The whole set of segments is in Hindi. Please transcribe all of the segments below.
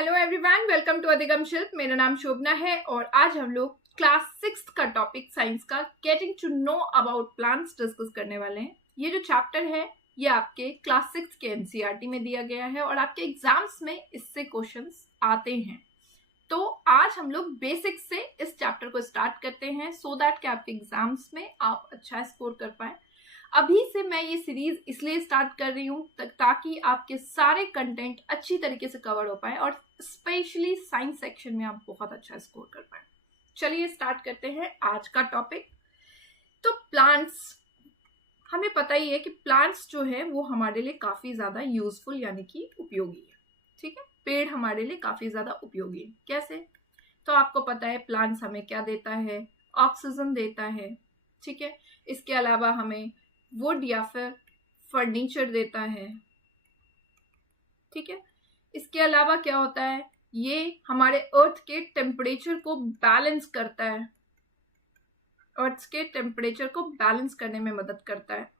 हेलो एवरीवन, वेलकम टू अधिगम शिल्प। मेरा नाम शोभना है और आज हम लोग क्लास 6 का टॉपिक साइंस का getting to know about plants discuss करने वाले हैं। ये जो चैप्टर है ये आपके क्लास 6 के एनसीईआरटी में दिया गया है और आपके एग्जाम्स में इससे क्वेश्चंस आते हैं। तो आज हम लोग बेसिक्स से इस चैप्टर को स्टार्ट करते हैं सो दैट कि आपके एग्जाम्स में आप अच्छा स्कोर कर पाए। अभी से मैं ये सीरीज इसलिए स्टार्ट कर रही हूँ ताकि आपके सारे कंटेंट अच्छी तरीके से कवर हो पाए और स्पेशली साइंस सेक्शन में आप बहुत अच्छा स्कोर कर पाए। चलिए स्टार्ट करते हैं आज का टॉपिक। तो प्लांट्स, हमें पता ही है कि प्लांट्स जो है वो हमारे लिए काफी ज्यादा यूजफुल यानी कि उपयोगी है। ठीक है, पेड़ हमारे लिए काफी ज्यादा उपयोगी है। कैसे? तो आपको पता है प्लांट्स हमें क्या देता है, ऑक्सीजन देता है। ठीक है, इसके अलावा हमें वुड या फिर फर्नीचर देता है। ठीक है, इसके अलावा क्या होता है, ये हमारे अर्थ के टेम्परेचर को बैलेंस करता है, अर्थ के टेम्परेचर को बैलेंस करने में मदद करता है।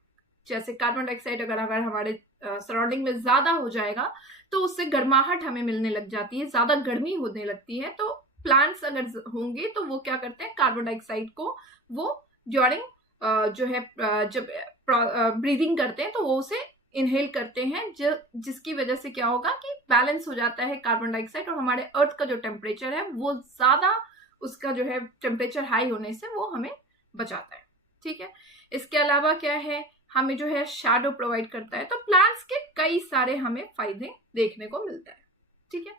जैसे कार्बन डाइऑक्साइड अगर हमारे सराउंडिंग में ज्यादा हो जाएगा तो उससे गर्माहट हमें मिलने लग जाती है, ज्यादा गर्मी होने लगती है। तो प्लांट्स अगर होंगे तो वो क्या करते हैं, कार्बन डाइऑक्साइड को वो ड्यूरिंग जो है जब ब्रीदिंग करते हैं तो वो उसे इनहेल करते हैं, जिसकी वजह से क्या होगा कि बैलेंस हो जाता है कार्बन डाइऑक्साइड और हमारे अर्थ का जो टेम्परेचर है वो ज्यादा, उसका जो है टेम्परेचर हाई होने से वो हमें बचाता है। ठीक है, इसके अलावा क्या है, हमें जो है शैडो प्रोवाइड करता है। तो प्लांट्स के कई सारे हमें फायदे देखने को मिलता है। ठीक है,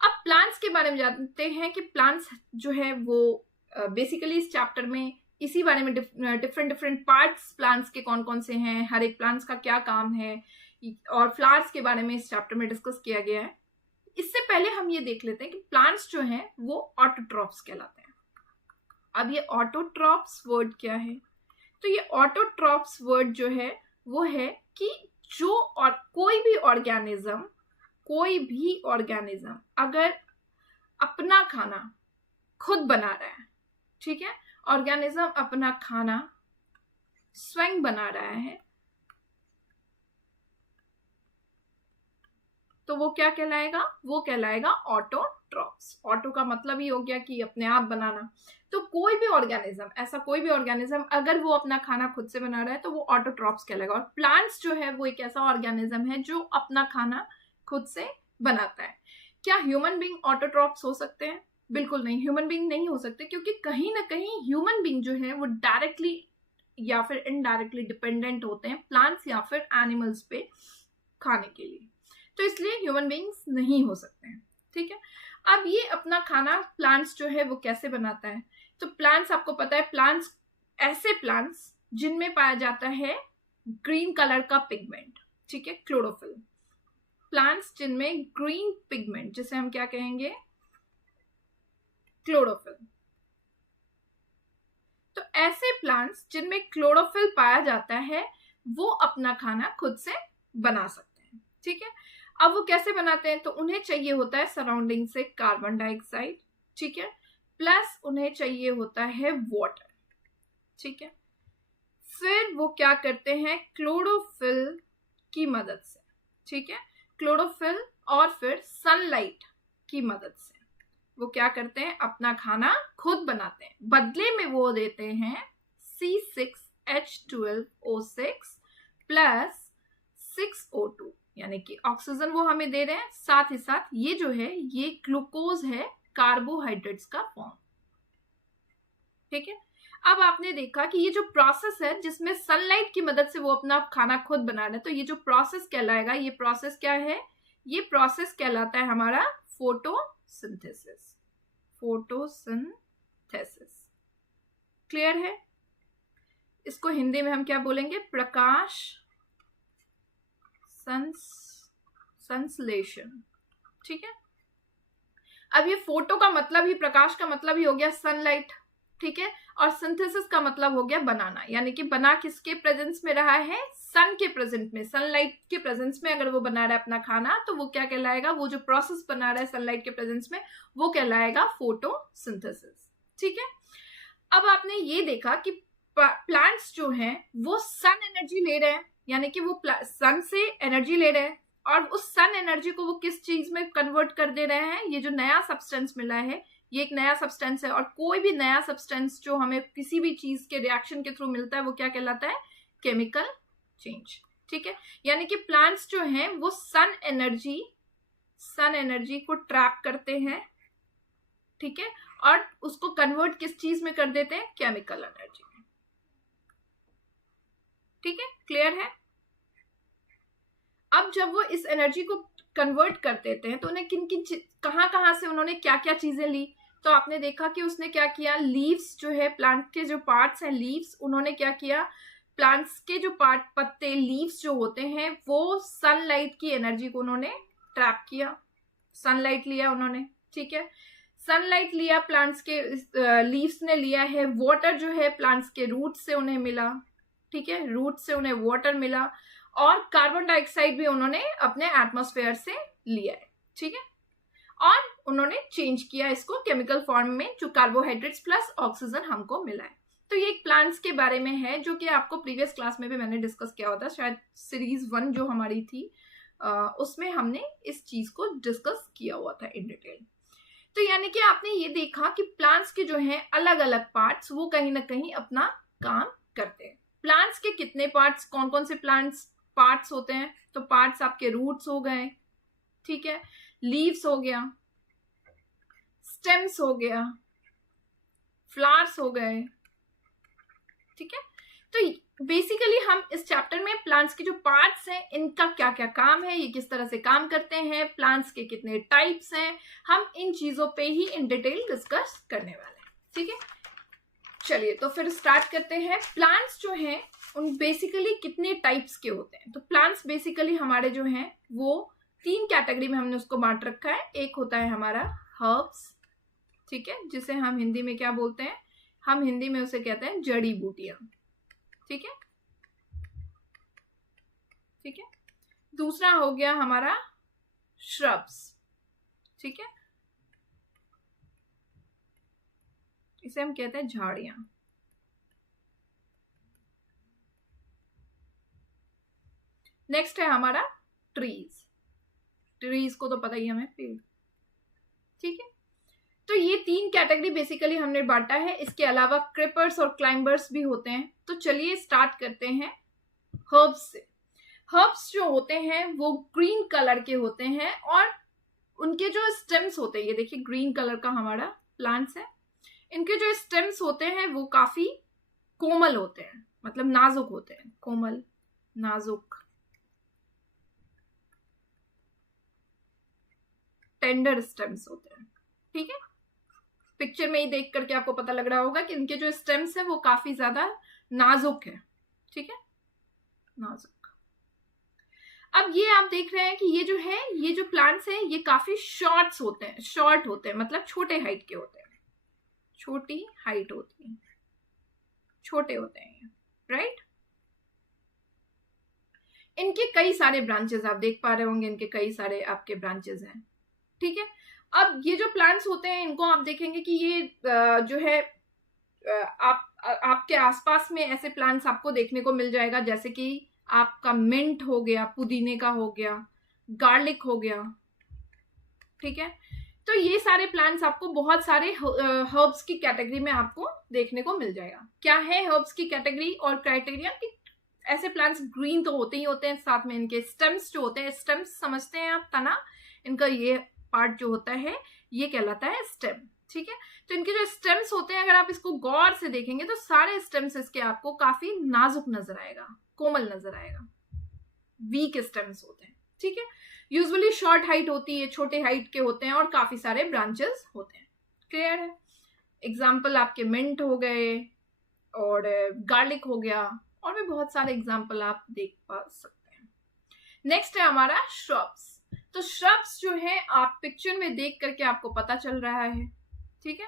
अब प्लांट्स के बारे में जानते हैं कि प्लांट्स जो है वो बेसिकली इस चैप्टर में इसी बारे में डिफरेंट पार्ट्स प्लांट्स के कौन कौन से हैं, हर एक प्लांट्स का क्या काम है और फ्लावर्स के बारे में इस चैप्टर में डिस्कस किया गया है। इससे पहले हम ये देख लेते हैं कि प्लांट्स जो हैं वो ऑटोट्रॉप्स कहलाते हैं। अब ये ऑटोट्रॉप्स वर्ड क्या है? तो ये ऑटोट्रॉप्स वर्ड जो है वो है कि जो और कोई भी ऑर्गेनिज्म अगर अपना खाना खुद बना रहा है, ठीक है, ऑर्गेनिज्म अपना खाना स्वयं बना रहा है, तो वो क्या कहलाएगा? वो कहलाएगा ऑटोट्रॉप्स। ऑटो का मतलब ही हो गया कि अपने आप बनाना। तो कोई भी ऑर्गेनिज्म अगर वो अपना खाना खुद से बना रहा है तो वो ऑटोट्रॉप्स कहलाएगा। और प्लांट्स जो है वो एक ऐसा ऑर्गेनिज्म है जो अपना खाना खुद से बनाता है। क्या ह्यूमन बीइंग ऑटोट्रॉप्स हो सकते हैं? बिल्कुल नहीं, ह्यूमन बीइंग नहीं हो सकते, क्योंकि कहीं ना कहीं ह्यूमन बीइंग जो है वो डायरेक्टली या फिर इनडायरेक्टली डिपेंडेंट होते हैं प्लांट्स या फिर एनिमल्स पे खाने के लिए। तो इसलिए ह्यूमन बीइंग्स नहीं हो सकते हैं। ठीक है, अब ये अपना खाना प्लांट्स जो है वो कैसे बनाता है? तो प्लांट्स, आपको पता है प्लांट्स ऐसे प्लांट्स जिनमें पाया जाता है ग्रीन कलर का पिगमेंट, ठीक है, क्लोरोफिल। प्लांट्स जिनमें ग्रीन पिगमेंट, जिसे हम क्या कहेंगे, क्लोरोफिल। तो ऐसे प्लांट्स जिनमें क्लोरोफिल पाया जाता है वो अपना खाना खुद से बना सकते हैं। ठीक है, अब वो कैसे बनाते हैं? तो उन्हें चाहिए होता है सराउंडिंग से कार्बन डाइऑक्साइड, ठीक है, प्लस उन्हें चाहिए होता है वाटर। ठीक है, फिर वो क्या करते हैं, क्लोरोफिल की मदद से, ठीक है, क्लोरोफिल और फिर सनलाइट की मदद से वो क्या करते हैं, अपना खाना खुद बनाते हैं। बदले में वो देते हैं C6H12O6 प्लस 6O2, यानी कि ऑक्सीजन वो हमें दे रहे हैं, साथ ही साथ ये जो है ये ग्लूकोज है, कार्बोहाइड्रेट्स का फॉर्म। ठीक है, अब आपने देखा कि ये जो प्रोसेस है जिसमें सनलाइट की मदद से वो अपना खाना खुद बना रहे हैं, तो ये जो प्रोसेस कहलाएगा, ये प्रोसेस क्या है? ये प्रोसेस कहलाता है हमारा फोटोसिंथेसिस। क्लियर है? इसको हिंदी में हम क्या बोलेंगे? प्रकाश संश्लेषण। ठीक है, अब ये फोटो का मतलब ही, प्रकाश का मतलब ही हो गया सनलाइट, ठीक है, और सिंथेसिस का मतलब हो गया बनाना, यानी कि बना किसके प्रेजेंस में रहा है? सन के प्रेजेंट में, सनलाइट के प्रेजेंस में अगर वो बना रहा है अपना खाना तो वो क्या कहलाएगा? वो जो प्रोसेस बना रहा है सनलाइट के प्रेजेंस में वो कहलाएगा फोटोसिंथेसिस। ठीक है, अब आपने ये देखा कि प्लांट्स जो हैं वो सन एनर्जी ले रहे हैं, यानी कि वो सन से एनर्जी ले रहे हैं और उस सन एनर्जी को वो किस चीज में कन्वर्ट कर दे रहे हैं, ये जो नया सब्सटेंस मिला है ये एक नया सब्सटेंस है, और कोई भी नया सब्सटेंस जो हमें किसी भी चीज के रिएक्शन के थ्रू मिलता है वो क्या कहलाता है, केमिकल चेंज। ठीक है, यानी कि प्लांट्स जो हैं वो सन एनर्जी को ट्रैप करते हैं, ठीक है, और उसको कन्वर्ट किस चीज में कर देते हैं, केमिकल एनर्जी में। ठीक है, क्लियर है। अब जब वो इस एनर्जी को कन्वर्ट कर देते हैं तो उन्हें किन किन कहां से उन्होंने क्या क्या चीजें ली, तो आपने देखा कि उसने क्या किया, लीव्स जो है प्लांट के जो पार्ट्स हैं लीव्स, उन्होंने क्या किया, प्लांट्स के जो पार्ट पत्ते लीव्स जो होते हैं वो सनलाइट की एनर्जी को उन्होंने ट्रैप किया, सनलाइट लिया उन्होंने। ठीक है, सनलाइट लिया प्लांट्स के, लीव्स ने लिया है, वाटर जो है प्लांट्स के रूट से उन्हें मिला, ठीक है, रूट से उन्हें वाटर मिला, और कार्बन डाइऑक्साइड भी उन्होंने अपने एटमॉस्फेयर से लिया है। ठीक है, और उन्होंने चेंज किया इसको केमिकल फॉर्म में, जो कार्बोहाइड्रेट्स प्लस ऑक्सीजन हमको मिला है। तो ये एक प्लांट्स के बारे में है जो कि आपको प्रीवियस क्लास में भी मैंने डिस्कस किया होता, शायद सीरीज 1 जो हमारी थी उसमें हमने इस चीज को डिस्कस किया हुआ था इन डिटेल। तो यानी कि आपने ये देखा कि प्लांट्स के जो हैं अलग अलग पार्ट्स वो कहीं ना कहीं अपना काम करते हैं। प्लांट्स के कितने पार्ट्स, कौन कौन से पार्ट्स होते हैं, तो पार्ट्स आपके रूट्स हो गए, ठीक है, लीव्स हो गया, स्टेम्स हो गया, फ्लावर्स हो गए। ठीक है, तो बेसिकली हम इस चैप्टर में प्लांट्स के जो पार्ट्स हैं इनका क्या क्या काम है, ये किस तरह से काम करते हैं, प्लांट्स के कितने टाइप्स हैं, हम इन चीजों पे ही इन डिटेल डिस्कस करने वाले हैं। ठीक है, चलिए तो फिर स्टार्ट करते हैं। प्लांट्स जो हैं उन बेसिकली कितने टाइप्स के होते हैं, तो प्लांट्स बेसिकली हमारे जो हैं वो 3 कैटेगरी में हमने उसको बांट रखा है। एक होता है हमारा हर्ब्स, ठीक है, जिसे हम हिंदी में क्या बोलते हैं, हम हिंदी में उसे कहते हैं जड़ी बूटियां। ठीक है, ठीक है। दूसरा हो गया हमारा श्रब्स, ठीक है, इसे हम कहते हैं झाड़ियां। नेक्स्ट है हमारा ट्रीज को तो पता ही हमें, पेड़। ठीक है, तो ये 3 कैटेगरी बेसिकली हमने बांटा है। इसके अलावा क्रिपर्स और क्लाइंबर्स भी होते हैं। तो चलिए स्टार्ट करते हैं हर्ब्स से। हर्ब्स जो होते हैं वो ग्रीन कलर के होते हैं और उनके जो स्टेम्स होते हैं, ये देखिए ग्रीन कलर का हमारा प्लांट्स है, इनके जो स्टेम्स होते हैं वो काफी कोमल होते हैं, मतलब नाजुक होते हैं, कोमल नाजुक टेंडर स्टेम्स होते हैं। ठीक है, पिक्चर में ही देख करके आपको पता लग रहा होगा कि इनके जो स्टेम्स है वो काफी ज्यादा नाजुक है। ठीक है, नाजुक। अब ये आप देख रहे हैं कि ये जो है, ये जो प्लांट्स हैं ये काफी शॉर्ट होते हैं, मतलब छोटे हाइट के होते हैं, छोटी हाइट होती है, छोटे होते हैं, राइट। इनके कई सारे ब्रांचेस आप देख पा रहे होंगे, इनके कई सारे आपके ब्रांचेस हैं। ठीक है, अब ये जो प्लांट्स होते हैं इनको आप देखेंगे कि ये जो है आपके आसपास में ऐसे प्लांट्स आपको देखने को मिल जाएगा, जैसे कि आपका मिंट हो गया, पुदीने का हो गया, गार्लिक हो गया। ठीक है, तो ये सारे प्लांट्स आपको बहुत सारे हर्ब्स की कैटेगरी में आपको देखने को मिल जाएगा। क्या है हर्ब्स की कैटेगरी और क्राइटेरिया कि ऐसे प्लांट्स ग्रीन तो होते ही होते हैं, साथ में इनके स्टेम्स जो होते हैं, स्टेम्स समझते हैं आप, तना, इनका ये पार्ट जो होता है ये कहलाता है स्टेम। ठीक है, तो इनके जो स्टेम्स होते हैं अगर आप इसको गौर से देखेंगे तो सारे स्टेम्स इसके आपको काफी नाजुक नजर आएगा, कोमल नजर आएगा, वीक स्टेम्स होते हैं। ठीक है, यूजुअली शॉर्ट हाइट होती है, छोटे हाइट के होते हैं और काफी सारे ब्रांचेस होते हैं। क्लियर है, एग्जाम्पल आपके मिंट हो गए और गार्लिक हो गया, और भी बहुत सारे एग्जाम्पल आप देख पा सकते हैं। नेक्स्ट है हमारा श्रब्स। तो श्रब्स जो है आप पिक्चर में देख करके आपको पता चल रहा है, ठीक है,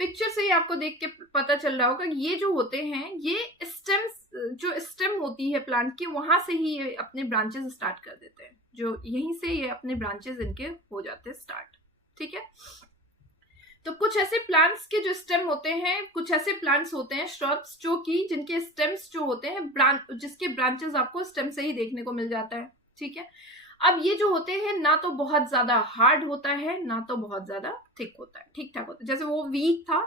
पिक्चर से ही आपको देख के पता चल रहा होगा, ये जो होते हैं ये स्टेम्स, जो स्टेम होती है प्लांट की, वहां से ही ये अपने ब्रांचेस स्टार्ट कर देते हैं, जो यहीं से ये अपने ब्रांचेस इनके हो जाते हैं स्टार्ट। ठीक है, तो कुछ ऐसे प्लांट्स के जो स्टेम होते हैं, कुछ ऐसे प्लांट्स होते हैं श्रब्स जो कि जिनके स्टेम्स जो होते हैं जिसके ब्रांचेस आपको स्टेम से ही देखने को मिल जाता है। ठीक है, अब ये जो होते हैं ना तो बहुत ज्यादा हार्ड होता है ना तो बहुत ज्यादा थिक होता है, ठीक ठाक होता है। जैसे वो वीक था,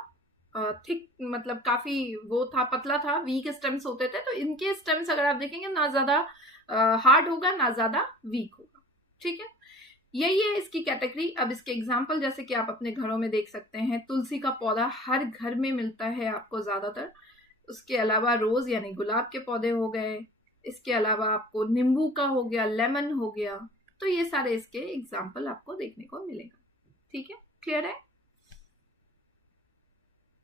थिक मतलब काफी वो था, पतला था, वीक स्टेम्स होते थे। तो इनके स्टेम्स अगर आप देखेंगे ना ज्यादा हार्ड होगा ना ज्यादा वीक होगा, ठीक है। यही है इसकी कैटेगरी। अब इसके एग्जाम्पल जैसे कि आप अपने घरों में देख सकते हैं, तुलसी का पौधा हर घर में मिलता है आपको ज्यादातर। उसके अलावा रोज यानी गुलाब के पौधे हो गए, इसके अलावा आपको नींबू का हो गया, लेमन हो गया। तो ये सारे इसके एग्जाम्पल आपको देखने को मिलेगा, ठीक है। क्लियर है?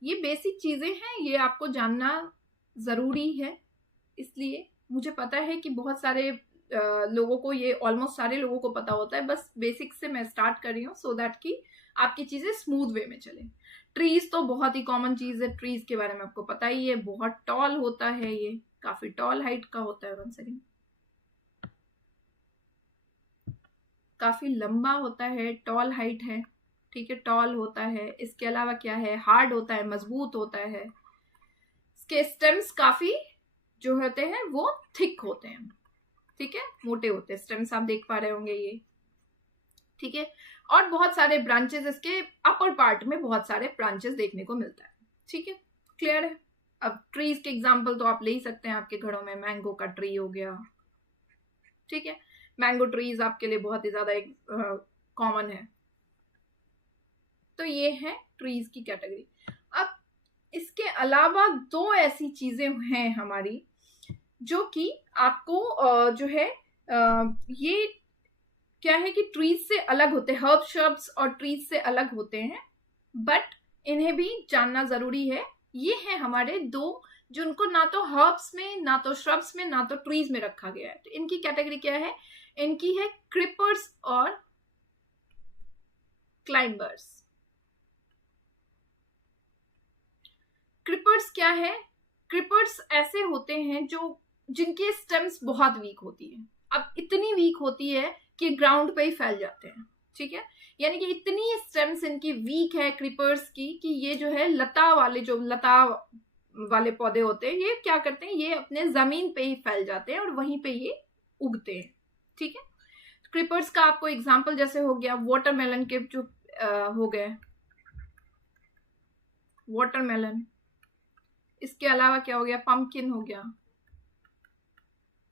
ये बेसिक चीजें हैं, ये आपको जानना जरूरी है। इसलिए मुझे पता है कि बहुत सारे लोगों को, ये ऑलमोस्ट सारे लोगों को पता होता है, बस बेसिक से मैं स्टार्ट कर रही हूँ सो दैट कि आपकी चीजें स्मूथ वे में चले। ट्रीज तो बहुत ही कॉमन चीज है, ट्रीज के बारे में आपको पता ही है, बहुत टॉल होता है, ये काफी टॉल हाइट का होता है। वन सेकेंड, काफी लंबा होता है, टॉल हाइट है, ठीक है, टॉल होता है। इसके अलावा क्या है, हार्ड होता है, मजबूत होता है। इसके स्टेम्स काफी जो होते हैं वो थिक होते हैं, ठीक है, मोटे होते हैं स्टेम्स, आप देख पा रहे होंगे ये, ठीक है। और बहुत सारे ब्रांचेस, इसके अपर पार्ट में बहुत सारे ब्रांचेस देखने को मिलता है, ठीक है। क्लियर है? अब ट्रीज के एग्जांपल तो आप ले ही सकते हैं आपके घरों में, मैंगो का ट्री हो गया, ठीक है। मैंगो ट्रीज आपके लिए बहुत ही ज्यादा एक कॉमन है। तो ये है ट्रीज की कैटेगरी। अब इसके अलावा दो ऐसी चीजें हैं हमारी जो कि आपको जो है ये क्या है कि ट्रीज से अलग होते हैं, हर्ब शर्ब्स और ट्रीज से अलग होते हैं, बट इन्हें भी जानना जरूरी है। ये है हमारे दो, जो उनको ना तो हर्ब्स में, ना तो श्रब्स में, ना तो ट्रीज में रखा गया है। तो इनकी कैटेगरी क्या है? इनकी है क्रिपर्स और क्लाइंबर्स। क्रिपर्स क्या है? क्रिपर्स ऐसे होते हैं जो जिनकी स्टेम्स बहुत वीक होती है। अब इतनी वीक होती है कि ग्राउंड पे ही फैल जाते हैं, ठीक है। यानी कि इतनी स्टेम्स इनकी वीक है क्रिपर्स की कि ये जो है लता वाले, जो लता वाले पौधे होते हैं, ये क्या करते हैं, ये अपने जमीन पे ही फैल जाते हैं और वहीं पे ये उगते हैं, ठीक है। क्रिपर्स का आपको एग्जाम्पल जैसे हो गया वाटरमेलन के जो हो गए वाटरमेलन। इसके अलावा क्या हो गया, पंपकिन हो गया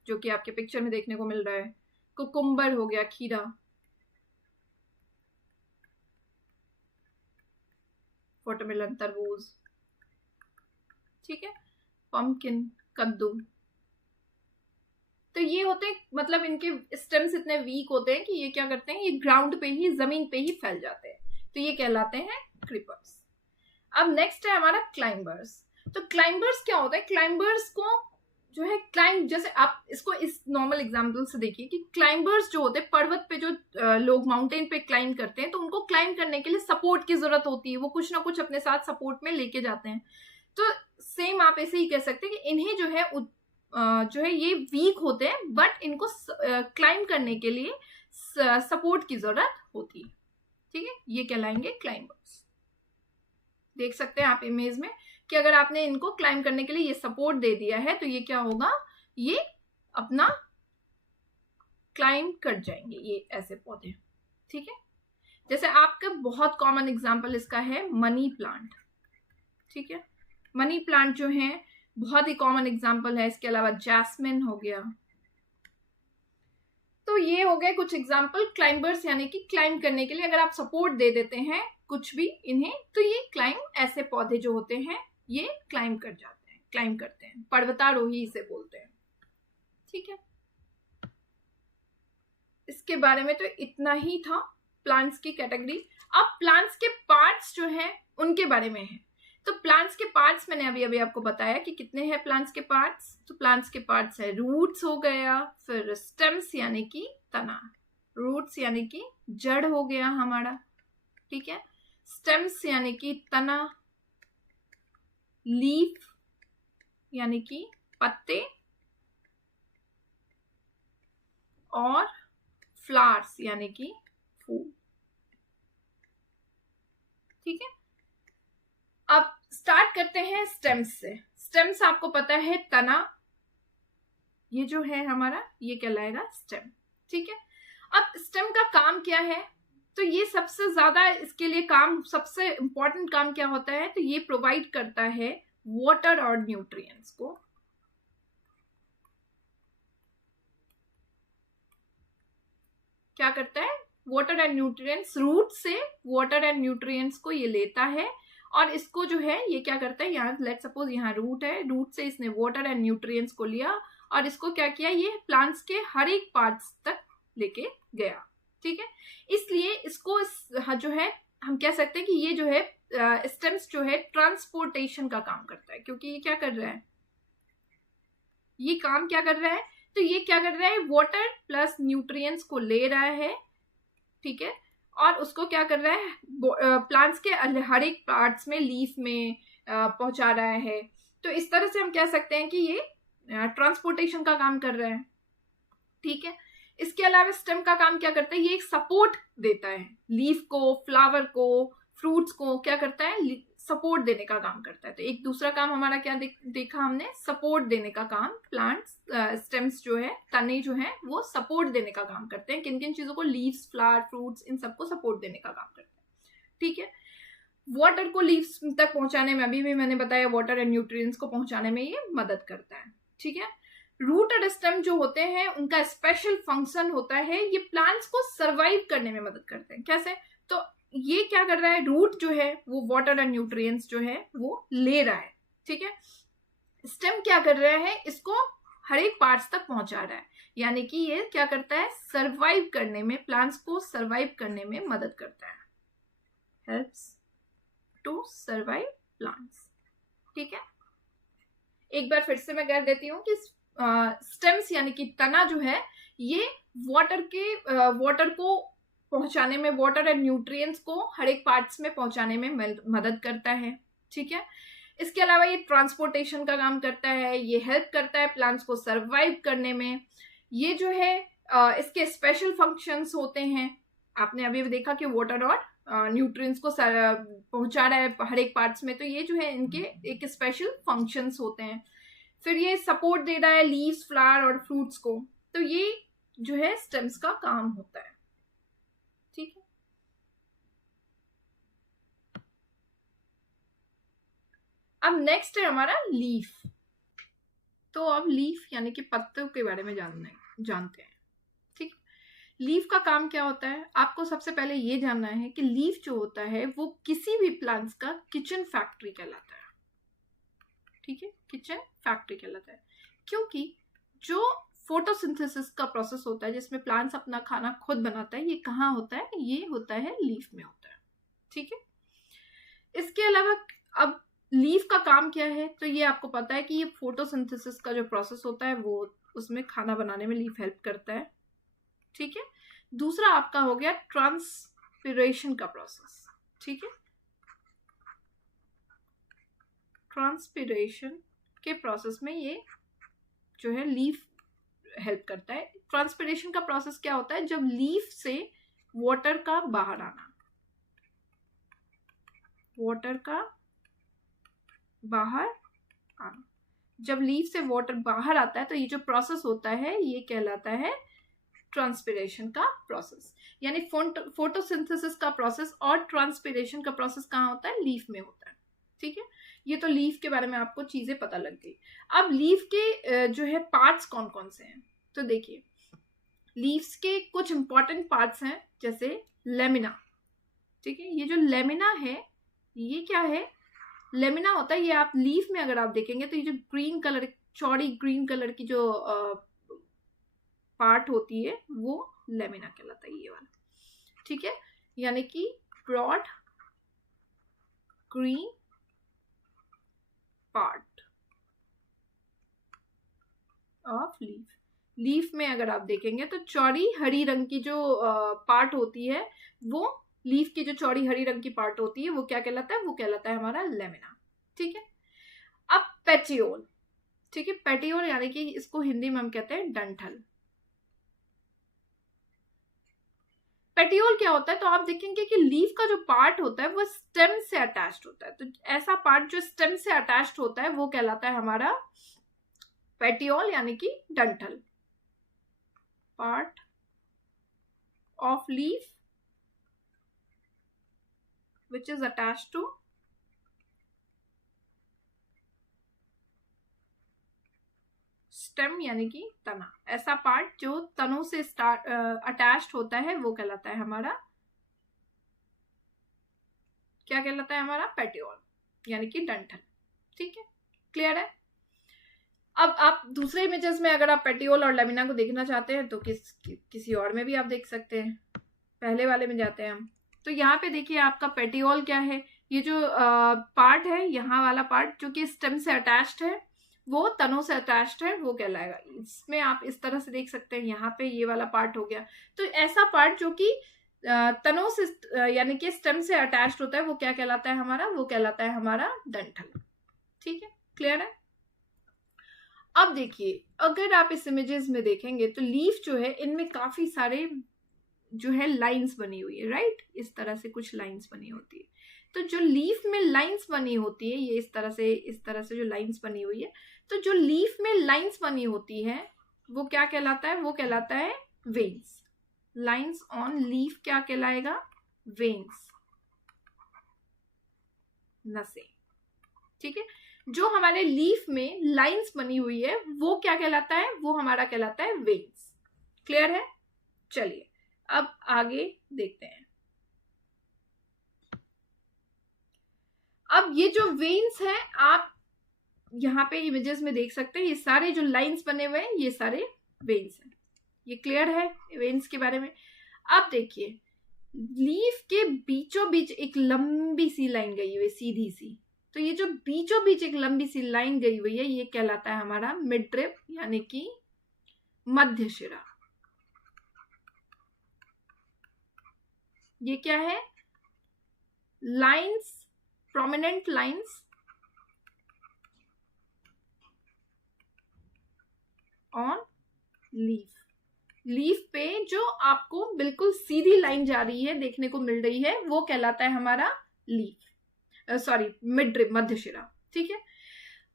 जो कि आपके पिक्चर में देखने को मिल रहा है, कुकुम्बर हो गया, खीरा, वाटरमेलन, तरबूज, ठीक है, पंपकिन, कद्दू। तो ये होते हैं, मतलब इनके स्टेम्स इतने वीक होते हैं कि ये क्या करते हैं, ये ग्राउंड पे ही, जमीन पे ही फैल जाते हैं। तो ये कहलाते हैं क्रीपर्स। अब नेक्स्ट है हमारा क्लाइंबर्स। तो क्लाइंबर्स क्या होता है? क्लाइंबर्स को जो है क्लाइंब, जैसे आप इसको इस नॉर्मल एग्जांपल से देखिए कि क्लाइंबर्स जो होते हैं, पर्वत पे जो लोग माउंटेन पे क्लाइंब करते हैं, तो उनको क्लाइंब करने के लिए सपोर्ट की जरूरत होती है, वो कुछ ना कुछ अपने साथ सपोर्ट में लेके जाते हैं। तो सेम आप ऐसे ही कह सकते हैं कि इन्हें जो है ये वीक होते हैं, बट इनको क्लाइंब करने के लिए सपोर्ट की जरूरत होती है, ठीक है। ये कहलाएंगे क्लाइंबर्स। देख सकते हैं आप इमेज में कि अगर आपने इनको क्लाइंब करने के लिए ये सपोर्ट दे दिया है तो ये क्या होगा, ये अपना क्लाइंब कर जाएंगे, ये ऐसे पौधे, ठीक है। जैसे आपका बहुत कॉमन एग्जांपल इसका है मनी प्लांट, ठीक है। मनी प्लांट जो है बहुत ही कॉमन एग्जांपल है। इसके अलावा जैस्मिन हो गया। तो ये हो गए कुछ एग्जांपल क्लाइंबर्स, यानी कि क्लाइंब करने के लिए अगर आप सपोर्ट दे देते हैं कुछ भी इन्हें, तो ये क्लाइंब, ऐसे पौधे जो होते हैं ये क्लाइंब कर जाते हैं, क्लाइंब करते हैं, पर्वतारोही इसे बोलते हैं, ठीक है। इसके बारे में तो इतना ही था प्लांट्स की कैटेगरी। अब प्लांट्स के पार्ट्स जो हैं उनके बारे में है। तो प्लांट्स के पार्ट्स मैंने अभी अभी आपको बताया कि कितने हैं प्लांट्स के पार्ट्स। तो प्लांट्स के पार्ट्स है, रूट्स हो गया, फिर स्टेम्स यानी कि तना, रूट्स यानी कि जड़ हो गया हमारा, ठीक है। स्टेम्स यानी कि तना, लीफ यानी कि पत्ते, और फ्लावर्स यानी कि फूल, ठीक है। अब स्टार्ट करते हैं स्टेम्स से। स्टेम्स आपको पता है तना, ये जो है हमारा ये कहलाएगा स्टेम, ठीक है। अब स्टेम का काम क्या है, तो ये सबसे ज्यादा इसके लिए काम, सबसे इंपॉर्टेंट काम क्या होता है, तो ये प्रोवाइड करता है वाटर और न्यूट्रिएंट्स को। क्या करता है, वाटर एंड न्यूट्रिएंट्स, रूट से वाटर एंड न्यूट्रिएंट्स को ये लेता है और इसको जो है ये क्या करता है, यहाँ लेट सपोज यहाँ रूट है, रूट से इसने वाटर एंड न्यूट्रिएंट्स को लिया और इसको क्या किया, ये प्लांट्स के हर एक पार्ट्स तक लेके गया। ठीक है, इसलिए इसको जो है हम कह सकते हैं कि ये जो है स्टेम्स जो है ट्रांसपोर्टेशन का काम करता है, क्योंकि ये क्या कर रहा है, ये काम क्या कर रहा है, तो ये क्या कर रहा है, वाटर प्लस न्यूट्रिएंट्स को ले रहा है, ठीक है, और उसको क्या कर रहा है, प्लांट्स के हर एक पार्ट्स में, लीफ में पहुंचा रहा है। तो इस तरह से हम कह सकते हैं कि ये ट्रांसपोर्टेशन का काम कर रहा है। ठीक है, इसके अलावा स्टेम का काम क्या करता है, ये एक सपोर्ट देता है लीफ को, फ्लावर को, फ्रूट्स को, क्या करता है, सपोर्ट देने का काम करता है। तो एक दूसरा काम हमारा क्या देखा हमने, सपोर्ट देने का काम। प्लांट्स स्टेम्स जो है, तने जो है, वो सपोर्ट देने का काम करते हैं। किन किन चीजों को, लीव्स, फ्लावर, फ्रूट्स, इन सबको सपोर्ट देने का काम करते हैं। ठीक है, वाटर को लीव्स तक पहुंचाने में, अभी भी मैंने बताया, वाटर एंड न्यूट्रिएंट्स को पहुंचाने में ये मदद करता है। ठीक है, रूट और स्टेम जो होते हैं उनका स्पेशल फंक्शन होता है, ये प्लांट्स को सरवाइव करने में मदद करते हैं। कैसे, तो ये क्या कर रहा है, रूट जो है वो वाटर एंड न्यूट्रिएंट्स जो है वो ले रहा है। ठीक है, स्टेम क्या कर रहा है, इसको हर एक पार्ट्स तक पहुंचा रहा है, यानी कि ये क्या करता है, सरवाइव करने में, प्लांट्स को सरवाइव करने में मदद करता है, हेल्प्स टू सरवाइव प्लांट्स। ठीक है, एक बार फिर से मैं कह देती हूँ कि स्टेम्स यानी कि तना जो है, ये वाटर को पहुंचाने में, वाटर एंड न्यूट्रिएंट्स को हर एक पार्ट्स में पहुंचाने में मदद करता है। ठीक है, इसके अलावा ये ट्रांसपोर्टेशन का काम करता है, ये हेल्प करता है प्लांट्स को सरवाइव करने में। ये जो है इसके स्पेशल फंक्शंस होते हैं। आपने अभी भी देखा कि वाटर और न्यूट्रिएंट्स को पहुंचा रहा है हर एक पार्ट्स में, तो ये जो है इनके एक स्पेशल फंक्शंस होते हैं। फिर ये सपोर्ट दे रहा है लीव्स, फ्लावर और फ्रूट्स को, तो ये जो है स्टेम्स का काम होता है। ठीक है, अब नेक्स्ट है हमारा लीफ। तो अब लीफ यानी कि पत्तों के बारे में जानते हैं। ठीक, लीफ का काम क्या होता है, आपको सबसे पहले ये जानना है कि लीफ जो होता है वो किसी भी प्लांट्स का किचन फैक्ट्री कहलाता है। ठीक है, किचन फैक्ट्री कहलाता है, क्योंकि जो फोटोसिंथेसिस का प्रोसेस होता है, जिसमें प्लांट्स अपना खाना खुद बनाता है, ये कहाँ होता है, ये होता है लीफ में होता है। ठीक है, इसके अलावा अब लीफ का काम क्या है, तो ये आपको पता है कि ये फोटोसिंथेसिस का जो प्रोसेस होता है वो, उसमें खाना बनाने में लीफ हेल्प करता है। ठीक है, दूसरा आपका हो गया ट्रांसपिरेशन का प्रोसेस। ठीक है, ट्रांसपिरेशन के प्रोसेस में ये जो है लीफ हेल्प करता है। ट्रांसपिरेशन का प्रोसेस क्या होता है, जब लीफ से वाटर का बाहर आना, वाटर का बाहर आना, जब लीफ से वाटर बाहर आता है तो ये जो प्रोसेस होता है ये कहलाता है ट्रांसपिरेशन का प्रोसेस। यानी फोटोसिंथेसिस का प्रोसेस और ट्रांसपिरेशन का प्रोसेस कहाँ होता है, लीफ में होता है। ठीक है, ये तो लीफ के बारे में आपको चीजें पता लग गई। अब लीफ के जो है पार्ट्स कौन कौन से हैं, तो देखिए लीव्स के कुछ इंपॉर्टेंट पार्ट्स हैं, जैसे लेमिना। ठीक है, ये जो लेमिना है ये क्या है, लेमिना होता है, ये आप लीफ में अगर आप देखेंगे तो ये जो ग्रीन कलर, चौड़ी ग्रीन कलर की जो पार्ट होती है वो लेमिना कहलाता है, ये वाला। ठीक है, यानी कि broad green part of leaf. Leaf में अगर आप देखेंगे तो चौड़ी हरी रंग की जो पार्ट होती है, वो लीफ की जो चौड़ी हरी रंग की पार्ट होती है वो क्या कहलाता है, वो कहलाता है हमारा लेमिना। ठीक है, अब पेटियोल। ठीक है, पेटियोल यानी कि इसको हिंदी में हम कहते हैं डंठल। पेटियोल क्या होता है, तो आप देखेंगे कि लीफ का जो पार्ट होता है वो स्टेम से अटैच्ड होता है, तो ऐसा पार्ट जो स्टेम से अटैच्ड होता है वो कहलाता है हमारा पेटियोल यानी कि डंठल, part of leaf which is attached to stem यानी कि तना। ऐसा पार्ट जो तनों से अटैच्ड होता है वो कहलाता है हमारा, क्या कहलाता है हमारा, पेटियोल यानी कि डंठल। ठीक है, क्लियर है। अब आप दूसरे इमेजेस में अगर आप पेटियोल और लेमिना को देखना चाहते हैं तो किसी और में भी आप देख सकते हैं। पहले वाले में जाते हैं हम, तो यहाँ पे देखिए आपका पेटियोल क्या है, ये जो पार्ट है, यहाँ वाला पार्ट जो कि स्टेम से अटैच्ड है वो तनों से अटैच्ड है, वो कहलाएगा। इसमें आप इस तरह से देख सकते हैं, यहाँ पे ये वाला पार्ट हो गया। तो ऐसा पार्ट जो कि तनों से यानी कि स्टेम से अटैच्ड होता है वो क्या कहलाता है हमारा, वो कहलाता है हमारा डंठल। ठीक है, क्लियर है। अब देखिए अगर आप इस इमेजेस में देखेंगे तो लीफ जो है इनमें काफी सारे जो है लाइंस बनी हुई है, राइट। इस तरह से कुछ लाइंस बनी होती है। तो जो लीफ में लाइंस बनी होती है, ये इस तरह से जो लाइंस बनी हुई है, तो जो लीफ में लाइंस बनी होती है वो क्या कहलाता है, वो कहलाता है वेन्स। लाइंस ऑन लीफ क्या कहलाएगा, वेन्स, नसें। ठीक है, जो हमारे लीफ में लाइंस बनी हुई है वो क्या कहलाता है, वो हमारा कहलाता है वेन्स। क्लियर है। चलिए अब आगे देखते हैं। अब ये जो वेन्स हैं आप यहाँ पे इमेजेस में देख सकते हैं, ये सारे जो लाइंस बने हुए हैं ये सारे वेन्स हैं। ये क्लियर है वेन्स के बारे में। अब देखिए लीफ के बीचों बीच एक लंबी सी लाइन गई हुई है, सीधी सी। तो ये जो बीचों बीच एक लंबी सी लाइन गई हुई है ये कहलाता है हमारा मिडरिप यानी कि मध्य शिरा। ये क्या है, lines, prominent lines on leaf. Leaf पे जो आपको बिल्कुल सीधी लाइन जा रही है, देखने को मिल रही है, वो कहलाता है हमारा लीफ, सॉरी मिडरिप, मध्य शिरा। ठीक है।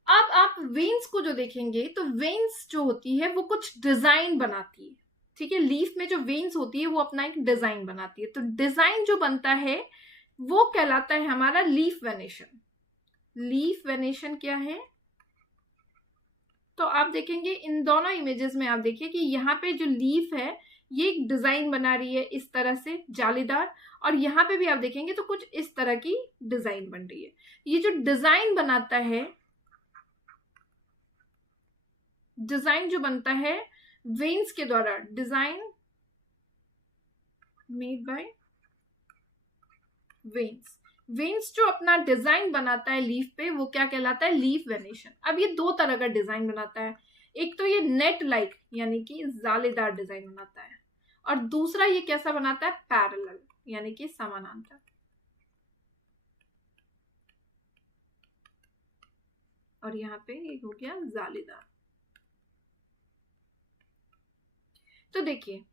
अब आप वेन्स को जो देखेंगे तो वेन्स जो होती है वो कुछ डिजाइन बनाती है। ठीक है, लीफ में जो वेन्स होती है वो अपना एक डिजाइन बनाती है। तो डिजाइन जो बनता है वो कहलाता है हमारा लीफ वेनेशन। लीफ वेनेशन क्या है, तो आप देखेंगे इन दोनों इमेजेस में, आप देखिए कि यहाँ पे जो लीफ है ये एक डिजाइन बना रही है इस तरह से जालीदार, और यहाँ पे भी आप देखेंगे तो कुछ इस तरह की डिजाइन बन रही है। ये जो डिजाइन बनाता है, डिजाइन जो बनता है वेन्स के द्वारा, design made by veins, veins जो अपना डिजाइन बनाता है लीफ पे वो क्या कहलाता है, लीफ वेनेशन। अब ये दो तरह का डिजाइन बनाता है, एक तो ये नेट लाइक यानी कि जालीदार डिजाइन बनाता है, और दूसरा ये कैसा बनाता है, पैरेलल यानी कि समानांतर। और यहाँ पे एक हो गया जालीदार। तो देखिए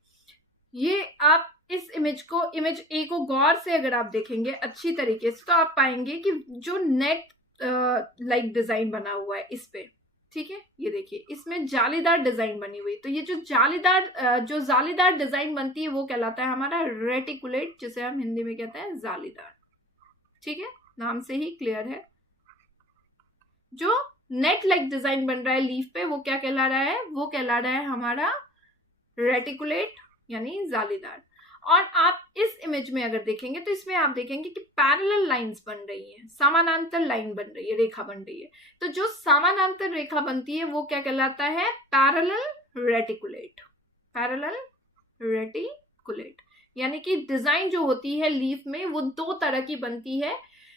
ये आप इस इमेज को, इमेज ए को गौर से अगर आप देखेंगे अच्छी तरीके से तो आप पाएंगे कि जो नेट लाइक डिजाइन बना हुआ है इस पे, ठीक है, ये देखिए इसमें जालीदार डिजाइन बनी हुई। तो ये जो जालीदार डिजाइन बनती है वो कहलाता है हमारा रेटिकुलेट, जिसे हम हिंदी में कहते हैं जालीदार। ठीक है, नाम से ही क्लियर है। जो नेट लाइक डिजाइन बन रहा है लीफ पे वो क्या कहला रहा है, वो कहला रहा है हमारा रेटिकुलेट यानी जालीदार। और आप इस इमेज में अगर देखेंगे तो इसमें आप देखेंगे कि पैरेलल लाइंस बन रही हैं, समानांतर लाइन बन रही है, रेखा बन रही है। तो जो समानांतर रेखा बनती है वो क्या कहलाता है, पैरेलल रेटिकुलेट। पैरेलल रेटिकुलेट यानी कि डिजाइन जो होती है लीफ में वो दो तरह की बनती है।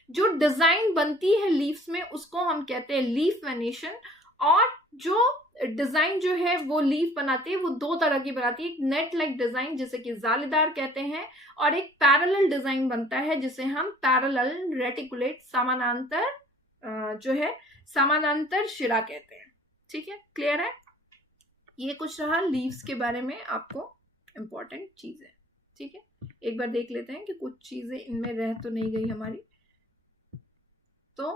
जो डिजाइन बनती है लीव्स में उसको हम कहते हैं लीफ वेनेशन, और जो डिजाइन जो है वो लीफ बनाती है वो दो तरह की बनाती है, एक नेट लाइक डिजाइन जिसे कि जालीदार कहते हैं, और एक पैरेलल डिजाइन बनता है जिसे हम पैरेलल रेटिकुलेट समानांतर जो है समानांतर शिरा कहते हैं। ठीक है, क्लियर है। ये कुछ रहा लीव्स के बारे में आपको इंपॉर्टेंट चीज है। ठीक है, एक बार देख लेते हैं कि कुछ चीजें इनमें रह तो नहीं गई हमारी। तो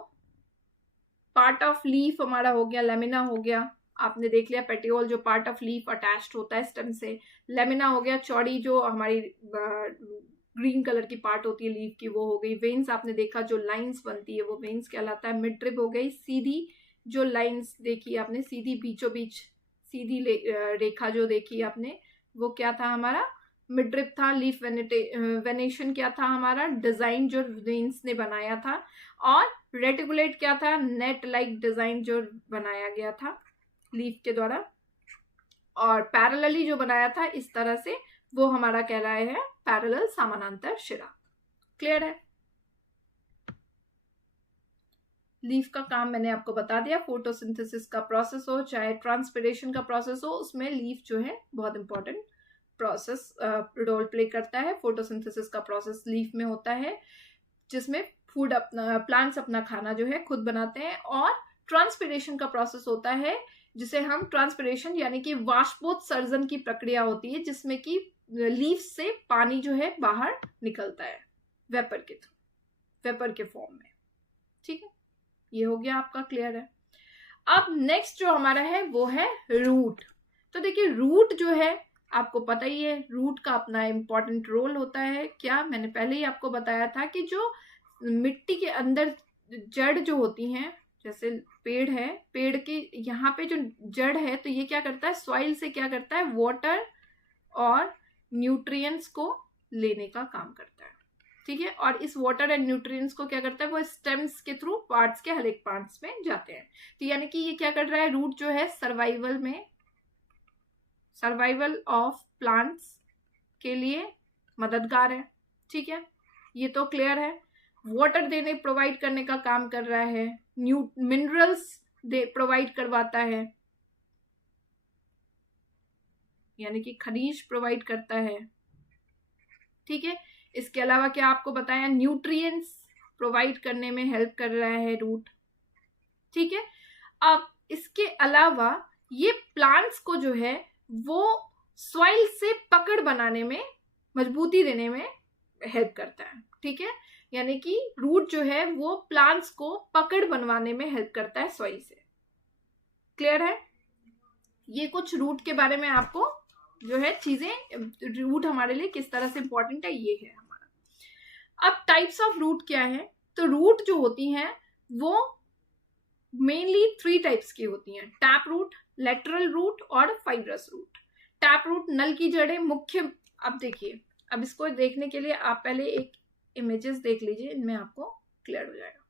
पार्ट ऑफ लीफ हमारा हो गया, लेमिना हो गया, आपने देख लिया पेटियोल जो पार्ट ऑफ लीफ अटैच्ड होता है स्टेम से। लेमिना हो गया चौड़ी जो हमारी ग्रीन कलर की पार्ट होती है लीफ की, वो हो गई। वेन्स आपने देखा जो लाइंस बनती है वो वेन्स कहलाता है। मिड रिब हो गई सीधी जो लाइंस देखी आपने, सीधी बीचों बीच सीधी रेखा जो देखी आपने, वो क्या था हमारा मिड रिब था। लीफ वेनेशन क्या था हमारा डिजाइन जो वेन्स ने बनाया था। और रेटिकुलेट क्या था नेट लाइक डिजाइन जो बनाया गया था लीफ के द्वारा। और पैरेलली जो बनाया था इस तरह से वो हमारा कह रहा है पैरेलल समानांतर शिरा। क्लियर है? लीफ का काम मैंने आपको बता दिया। फोटोसिंथेसिस का प्रोसेस हो चाहे ट्रांसपिरेशन का प्रोसेस हो, उसमें लीफ जो है बहुत इंपॉर्टेंट प्रोसेस रोल प्ले करता है। फोटोसिंथेसिस का प्रोसेस लीफ में होता है जिसमें फूड अपना प्लांट्स अपना खाना जो है खुद बनाते हैं। और ट्रांसपिरेशन का प्रोसेस होता है जिसे हम ट्रांसपिरेशन यानी कि वाष्पोत्सर्जन की प्रक्रिया होती है जिसमें कि लीफ से पानी जो है बाहर निकलता है वेपर के थ्रू, वेपर के फॉर्म में। ठीक है, ये हो गया आपका क्लियर है। अब नेक्स्ट जो हमारा है वो है रूट। तो देखिए रूट जो है आपको पता ही है, रूट का अपना इंपॉर्टेंट रोल होता है। क्या मैंने पहले ही आपको बताया था कि जो मिट्टी के अंदर जड़ जो होती हैं, जैसे पेड़ है, पेड़ के यहाँ पे जो जड़ है तो ये क्या करता है सॉइल से क्या करता है वाटर और न्यूट्रिएंट्स को लेने का काम करता है। ठीक है, और इस वाटर एंड न्यूट्रिएंट्स को क्या करता है वो स्टेम्स के थ्रू पार्ट्स के हर एक पार्ट्स में जाते हैं। तो यानी कि ये क्या कर रहा है रूट जो है सर्वाइवल में, सर्वाइवल ऑफ प्लांट्स के लिए मददगार है। ठीक है, ये तो क्लियर है। वाटर देने प्रोवाइड करने का काम कर रहा है, मिनरल्स प्रोवाइड करवाता है यानी कि खनिज प्रोवाइड करता है। ठीक है, इसके अलावा क्या आपको बताया न्यूट्रिएंट्स प्रोवाइड करने में हेल्प कर रहा है रूट। ठीक है, अब इसके अलावा ये प्लांट्स को जो है वो सॉइल से पकड़ बनाने में, मजबूती देने में हेल्प करता है। ठीक है, यानी कि रूट जो है वो प्लांट्स को पकड़ बनवाने में हेल्प करता है सॉइल से। क्लियर है? ये कुछ रूट के बारे में आपको जो है चीजें, रूट हमारे लिए किस तरह से इंपॉर्टेंट है ये है हमारा। अब टाइप्स ऑफ रूट क्या है? तो रूट जो होती हैं वो मेनली 3 टाइप्स की होती हैं, टैप रूट, लेटरल रूट और फाइब्रस रूट। टैप रूट नल की जड़ें मुख्य। अब देखिए, अब इसको देखने के लिए आप पहले एक इमेजेस देख लीजिए, इनमें आपको क्लियर हो जाएगा।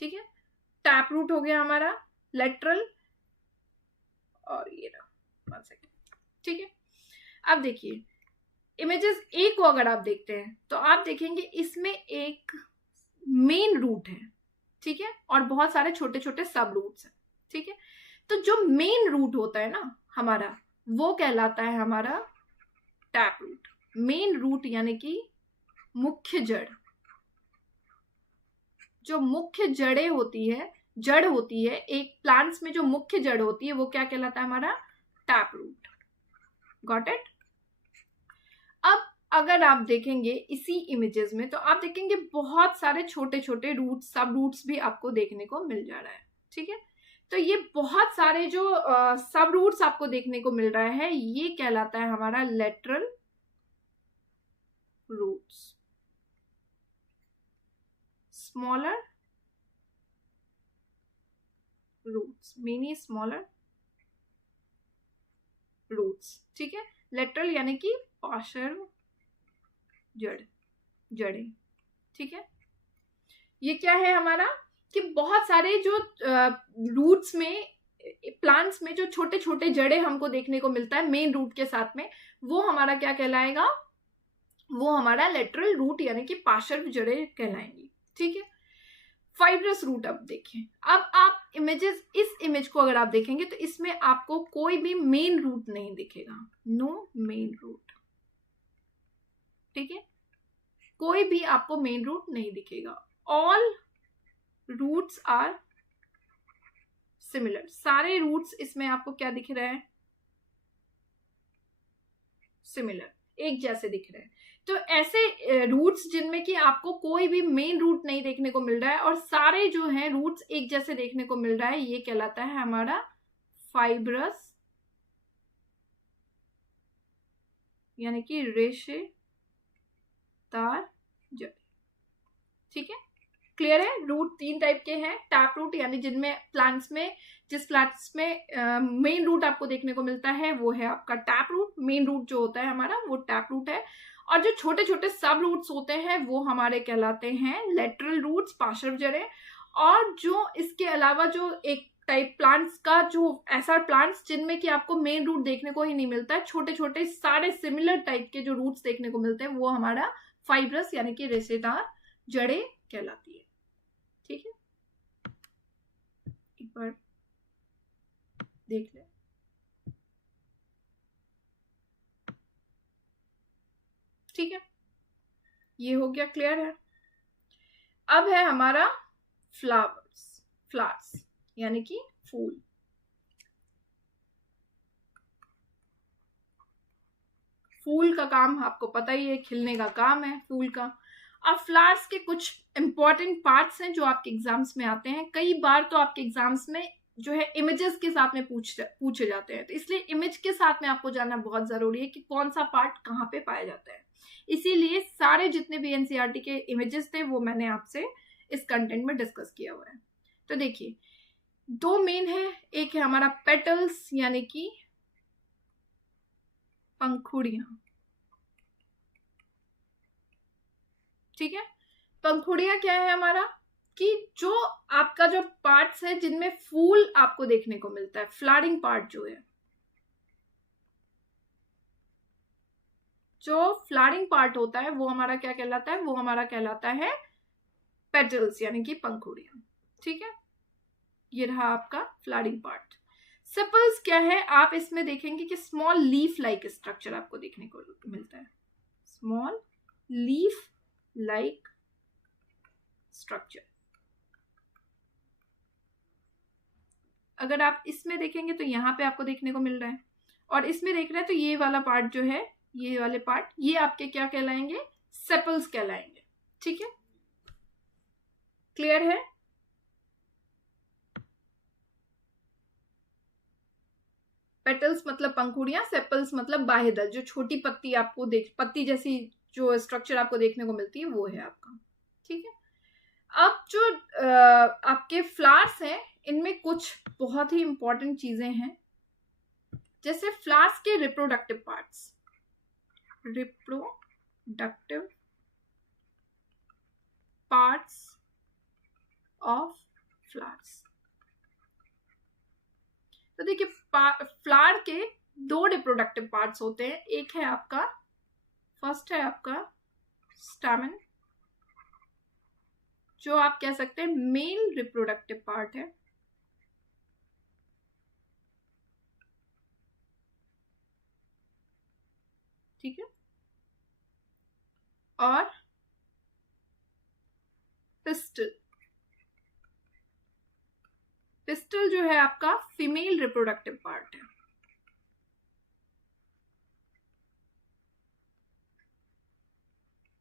ठीक है, टैप रूट हो गया हमारा, लेटरल और ये रहा 1 सेकेंड। ठीक है, अब देखिए इमेजेस ए को अगर आप देखते हैं तो आप देखेंगे इसमें एक मेन रूट है। ठीक है, और बहुत सारे छोटे छोटे सब रूट्स हैं। ठीक है, तो जो मेन रूट होता है ना हमारा वो कहलाता है हमारा टैप रूट। मेन रूट यानी कि मुख्य जड़, जो मुख्य जड़ें होती है, जड़ होती है एक प्लांट्स में, जो मुख्य जड़ होती है वो क्या कहलाता है हमारा टैप रूट। Got it? अब अगर आप देखेंगे इसी इमेजेस में तो आप देखेंगे बहुत सारे छोटे छोटे रूट्स, सब रूट्स भी आपको देखने को मिल जा रहा है। ठीक है, तो ये बहुत सारे जो सब रूट्स आपको देखने को मिल रहा है ये कहलाता है हमारा lateral roots. Smaller roots, many smaller roots. ठीक है, लेटरल यानी कि पार्श्व जड़ें। ठीक है, ये क्या है हमारा कि बहुत सारे जो रूट्स में, प्लांट्स में जो छोटे छोटे जड़ें हमको देखने को मिलता है मेन रूट के साथ में, वो हमारा क्या कहलाएगा, वो हमारा लेटरल रूट यानी कि पार्श्व जड़ें कहलाएंगी। ठीक है, फाइब्रस रूट। अब देखिए, अब आप इमेजेस, इस इमेज को अगर आप देखेंगे तो इसमें आपको कोई भी मेन रूट नहीं दिखेगा, नो मेन रूट। ठीक है, कोई भी आपको मेन रूट नहीं दिखेगा। ऑल रूट्स आर सिमिलर, सारे रूट्स इसमें आपको क्या दिख रहे हैं, सिमिलर, एक जैसे दिख रहे हैं। तो ऐसे रूट्स जिनमें कि आपको कोई भी मेन रूट नहीं देखने को मिल रहा है और सारे जो हैं रूट्स एक जैसे देखने को मिल रहा है, ये कहलाता है हमारा फाइब्रस यानी कि रेशेदार जड़। ठीक है, क्लियर है। रूट 3 टाइप के हैं। टैप रूट यानी जिनमें प्लांट्स में, जिस प्लांट्स में मेन रूट आपको देखने को मिलता है वो है आपका टैप रूट। मेन रूट जो होता है हमारा वो टैप रूट है। और जो छोटे छोटे सब रूट्स होते हैं वो हमारे कहलाते हैं लेटरल रूट्स, पार्श्व जड़ें। और जो इसके अलावा जो एक टाइप प्लांट्स का, जो ऐसा प्लांट्स जिनमें कि आपको मेन रूट देखने को ही नहीं मिलता है, छोटे छोटे सारे सिमिलर टाइप के जो रूट्स देखने को मिलते हैं वो हमारा फाइब्रस यानी कि रेशेदार जड़ें कहलाती है। ठीक है, एक बार देख लें। ठीक है, ये हो गया, क्लियर है। अब है हमारा फ्लावर्स यानी कि फूल। फूल का काम आपको पता ही है, खिलने का काम है फूल का। अब फ्लावर्स के कुछ इंपॉर्टेंट पार्ट्स हैं जो आपके एग्जाम्स में आते हैं। कई बार तो आपके एग्जाम्स में जो है इमेजेस के साथ में पूछे जाते हैं, तो इसलिए इमेज के साथ में आपको जानना बहुत जरूरी है कि कौन सा पार्ट कहाँ पे पाया जाता है। इसीलिए सारे जितने भी एनसीईआरटी के इमेजेस थे वो मैंने आपसे इस कंटेंट में डिस्कस किया हुआ है। तो देखिए, दो मेन है, एक है हमारा पेटल्स यानी कि पंखुड़ियां। ठीक है, पंखुड़ियां क्या है हमारा, कि जो आपका जो पार्ट्स है जिनमें फूल आपको देखने को मिलता है, फ्लावरिंग पार्ट जो है, जो फ्लावरिंग पार्ट होता है वो हमारा क्या कहलाता है, वो हमारा कहलाता है पेटल्स यानी कि पंखुड़ियां। ठीक है, ये रहा आपका फ्लावरिंग पार्ट। सेपल्स क्या है, आप इसमें देखेंगे कि स्मॉल लीफ लाइक स्ट्रक्चर आपको देखने को मिलता है, स्मॉल लीफ लाइक स्ट्रक्चर। अगर आप इसमें देखेंगे तो यहाँ पे आपको देखने को मिल रहा है, और इसमें देख रहे हैं तो ये वाला पार्ट जो है, ये वाले पार्ट, ये आपके क्या कहलाएंगे, सेपल्स कहलाएंगे। ठीक है, क्लियर है। पेटल्स मतलब पंखुड़ियां, सेपल्स मतलब बाह्य दल, जो छोटी पत्ती आपको पत्ती जैसी जो स्ट्रक्चर आपको देखने को मिलती है वो है आपका। ठीक है, अब जो आपके फ्लावर्स हैं इनमें कुछ बहुत ही इंपॉर्टेंट चीजें हैं, जैसे फ्लावर्स के reproductive parts, reproductive parts of flowers. तो देखिए, फ्लावर के दो रिप्रोडक्टिव पार्ट्स होते हैं। एक है आपका, फर्स्ट है आपका स्टैमेन, जो आप कह सकते हैं मेल रिप्रोडक्टिव पार्ट है। ठीक है, और पिस्टल, पिस्टल जो है आपका फीमेल रिप्रोडक्टिव पार्ट है।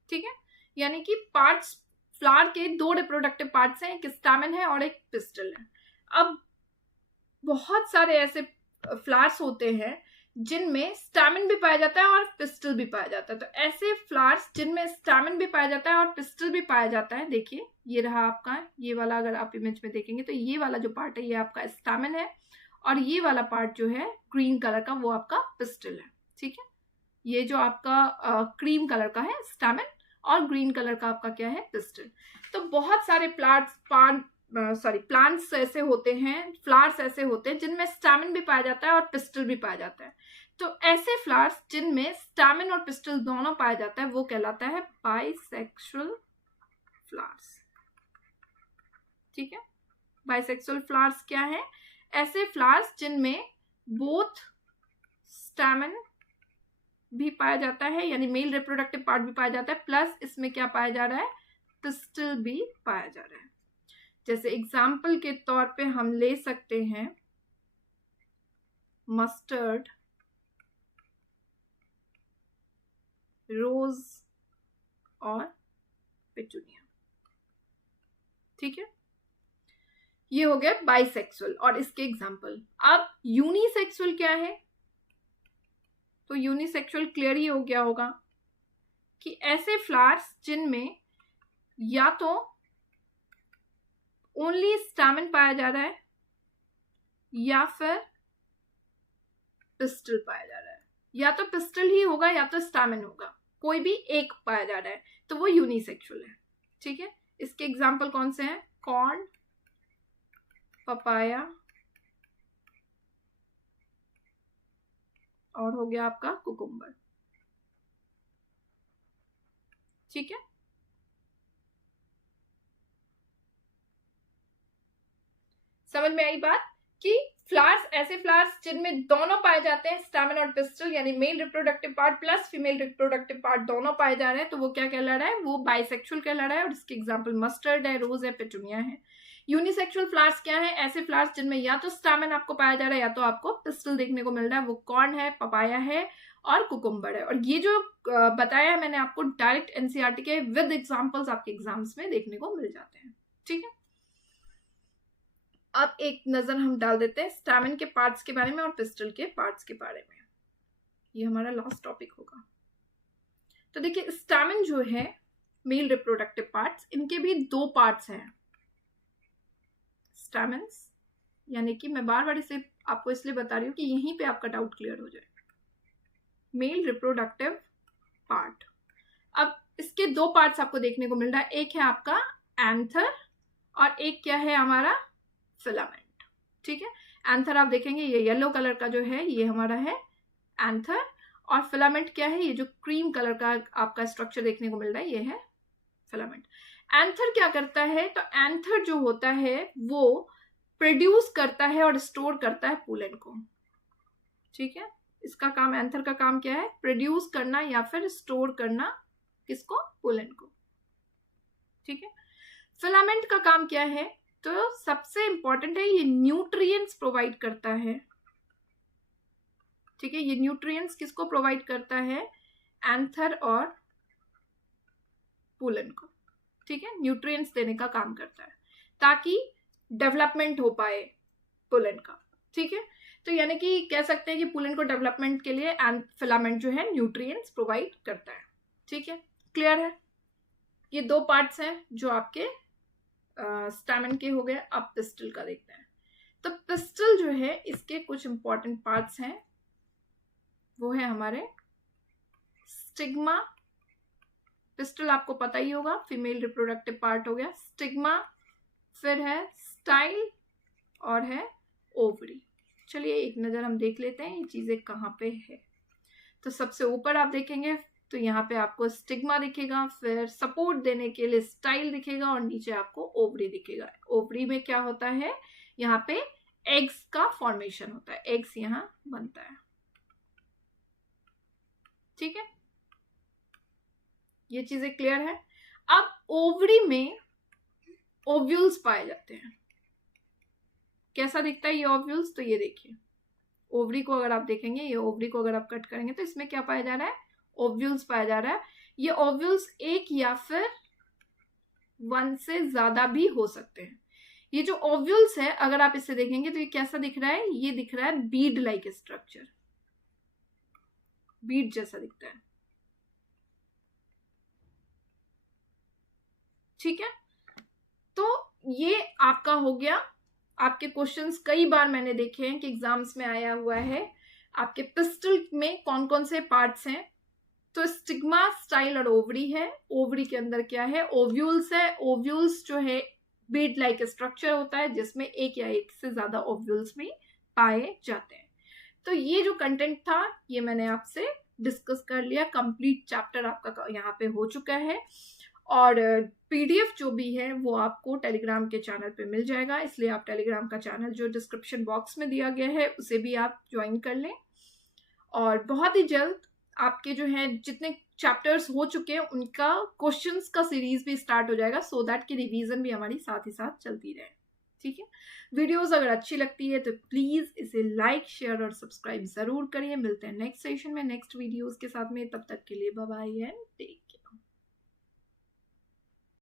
ठीक है, यानी कि पार्ट्स, फ्लावर के दो रिप्रोडक्टिव पार्ट्स हैं, एक स्टैमेन है और एक पिस्टल है। अब बहुत सारे ऐसे फ्लावर्स होते हैं जिनमें स्टैमेन भी पाया जाता है और पिस्टल भी पाया जाता है। तो ऐसे फ्लावर्स जिनमें स्टैमेन भी पाया जाता है और पिस्टल भी पाया जाता है, देखिए ये रहा आपका, ये वाला अगर आप इमेज में देखेंगे तो ये वाला जो पार्ट है ये आपका स्टैमेन है, और ये वाला पार्ट जो है ग्रीन कलर का वो आपका पिस्टल है। ठीक है, ये जो आपका क्रीम कलर का है स्टैमेन, और ग्रीन कलर का आपका क्या है, पिस्टल। तो बहुत सारे प्लांट्स ऐसे होते हैं, फ्लावर्स ऐसे होते हैं जिनमें स्टैमेन भी पाया जाता है और पिस्टल भी पाया जाता है। तो ऐसे फ्लावर्स जिनमें स्टैमेन और पिस्टल दोनों पाया जाता है वो कहलाता है बाइसेक्सुअल फ्लावर्स। ठीक है, बाइसेक्सुअल फ्लावर्स क्या है, ऐसे फ्लावर्स जिनमें बोथ स्टैमेन भी पाया जाता है, यानी मेल रिप्रोडक्टिव पार्ट भी पाया जाता है, प्लस इसमें क्या पाया जा रहा है, पिस्टल भी पाया जा रहा है। जैसे एग्जाम्पल के तौर पे हम ले सकते हैं मस्टर्ड, रोज और पेटूनिया। ठीक है, ये हो गया बाइसेक्सुअल और इसके एग्जाम्पल। अब यूनिसेक्सुअल क्या है? तो यूनिसेक्सुअल क्लियर ही हो गया होगा कि ऐसे फ्लावर्स जिनमें या तो ओनली स्टैमेन पाया जा रहा है या फिर पिस्टल पाया जा रहा है, या तो पिस्टल ही होगा या तो स्टैमेन होगा, कोई भी एक पाया जा रहा है, तो वो यूनिसेक्सुअल है। ठीक है, इसके एग्जाम्पल कौन से हैं? कॉर्न, पपाया और हो गया आपका कुकुम्बर। ठीक है, समझ में आई बात कि फ्लावर्स, ऐसे फ्लावर्स जिनमें दोनों पाए जाते हैं, स्टैमेन और पिस्टल, यानी male reproductive part plus female reproductive part दोनों पाए जा रहे हैं, तो वो क्या कहला रहा है? वो बाइसेक्सुअल कहला रहा है। और इसके एग्जाम्पल मस्टर्ड है, रोज है, पेटूनिया है। यूनिसेक्सुअल फ्लावर्स क्या है? ऐसे फ्लावर्स जिनमें या तो स्टैमेन आपको पाया जा रहा है या तो आपको पिस्टल देखने को मिल रहा है, वो कॉर्न है, पपाया है और कुकुम्बर है। और ये जो बताया है मैंने आपको, डायरेक्ट एनसीईआरटी के विद एग्जाम्पल्स आपके एग्जाम्स में देखने को मिल जाते हैं। ठीक है, अब एक नजर हम डाल देते हैं स्टैमेन के पार्ट्स के बारे में और पिस्टल के पार्ट्स के बारे में। ये हमारा लास्ट टॉपिक होगा। तो देखिए, स्टैमेन जो है, मेल रिप्रोडक्टिव पार्ट्स, इनके भी दो पार्ट्स हैं स्टैमेन्स, यानी कि मैं बार बार इसे आपको इसलिए बता रही हूँ कि यहीं पे आपका डाउट क्लियर हो जाए। मेल रिप्रोडक्टिव पार्ट, अब इसके दो पार्ट्स आपको देखने को मिल रहा है। एक है आपका एंथर और एक क्या है हमारा? फिलामेंट। ठीक है, एंथर आप देखेंगे ये येलो कलर का जो है ये हमारा है एंथर, और फिलामेंट क्या है? ये जो क्रीम कलर का आपका स्ट्रक्चर देखने को मिल रहा है ये है फिलामेंट। एंथर क्या करता है? तो एंथर जो होता है वो प्रोड्यूस करता है और स्टोर करता है पोलन को। ठीक है, इसका काम, एंथर का काम क्या है? प्रोड्यूस करना या फिर स्टोर करना, किसको? पोलन को। ठीक है, फिलामेंट का काम क्या है? तो सबसे इंपॉर्टेंट है, ये न्यूट्रिएंट्स प्रोवाइड करता है। ठीक है, ये न्यूट्रिएंट्स किसको प्रोवाइड करता है? एंथर और पोलन को। ठीक है, न्यूट्रिएंट्स देने का काम करता है ताकि डेवलपमेंट हो पाए पोलन का। ठीक है, तो यानी कि कह सकते हैं कि पोलन को डेवलपमेंट के लिए फिलामेंट जो है न्यूट्रिएंट्स प्रोवाइड करता है। ठीक है, क्लियर है? ये दो पार्ट्स हैं जो आपके स्टैमेन के हो गए। अब पिस्टल का देखते हैं। तो पिस्टल जो है, इसके कुछ इंपॉर्टेंट पार्ट्स हैं, वो है हमारे स्टिग्मा। पिस्टल आपको पता ही होगा, फीमेल रिप्रोडक्टिव पार्ट हो गया स्टिग्मा, फिर है स्टाइल और है ओवरी। चलिए एक नजर हम देख लेते हैं ये चीजें कहाँ पे है। तो सबसे ऊपर आप देखेंगे तो यहाँ पे आपको स्टिग्मा दिखेगा, फिर सपोर्ट देने के लिए स्टाइल दिखेगा और नीचे आपको ओवरी दिखेगा। ओवरी में क्या होता है? यहाँ पे एग्स का फॉर्मेशन होता है, एग्स यहाँ बनता है। ठीक है, ये चीजें क्लियर है। अब ओवरी में ओव्यूल्स पाए जाते हैं। कैसा दिखता है ये ओव्यूल्स? तो ये देखिए, ओवरी को अगर आप देखेंगे, ये ओवरी को अगर आप कट करेंगे तो इसमें क्या पाया जा रहा है? ओव्यूल्स पाया जा रहा है। ये ओव्यूल्स एक या फिर वन से ज्यादा भी हो सकते हैं। ये जो ओव्यूल्स है, अगर आप इसे देखेंगे तो ये कैसा दिख रहा है? ये दिख रहा है बीड लाइक स्ट्रक्चर, बीड जैसा दिखता है। ठीक है, तो ये आपका हो गया। आपके क्वेश्चंस कई बार मैंने देखे हैं कि एग्जाम्स में आया हुआ है, आपके पिस्टल में कौन कौन से पार्ट्स हैं? तो स्टिग्मा, स्टाइल और ओवरी है। ओवरी के अंदर क्या है? ओव्यूल्स है। ओव्यूल्स जो है बीड लाइक स्ट्रक्चर होता है जिसमें एक या एक से ज्यादा ओव्यूल्स भी पाए जाते हैं। तो ये जो कंटेंट था ये मैंने आपसे डिस्कस कर लिया। कंप्लीट चैप्टर आपका यहाँ पे हो चुका है और पीडीएफ जो भी है वो आपको टेलीग्राम के चैनल पे मिल जाएगा, इसलिए आप टेलीग्राम का चैनल जो डिस्क्रिप्शन बॉक्स में दिया गया है उसे भी आप ज्वाइन कर लें। और बहुत ही जल्द आपके जो है जितने चैप्टर्स हो चुके हैं उनका क्वेश्चंस का सीरीज भी स्टार्ट हो जाएगा, सो दैट की रिवीजन भी हमारी साथ ही साथ चलती रहे। ठीक है, वीडियोस अगर अच्छी लगती है तो प्लीज इसे लाइक, शेयर और सब्सक्राइब जरूर करिए। मिलते हैं नेक्स्ट सेशन में नेक्स्ट वीडियोस के साथ में, तब तक के लिए बाय बाय एंड टेक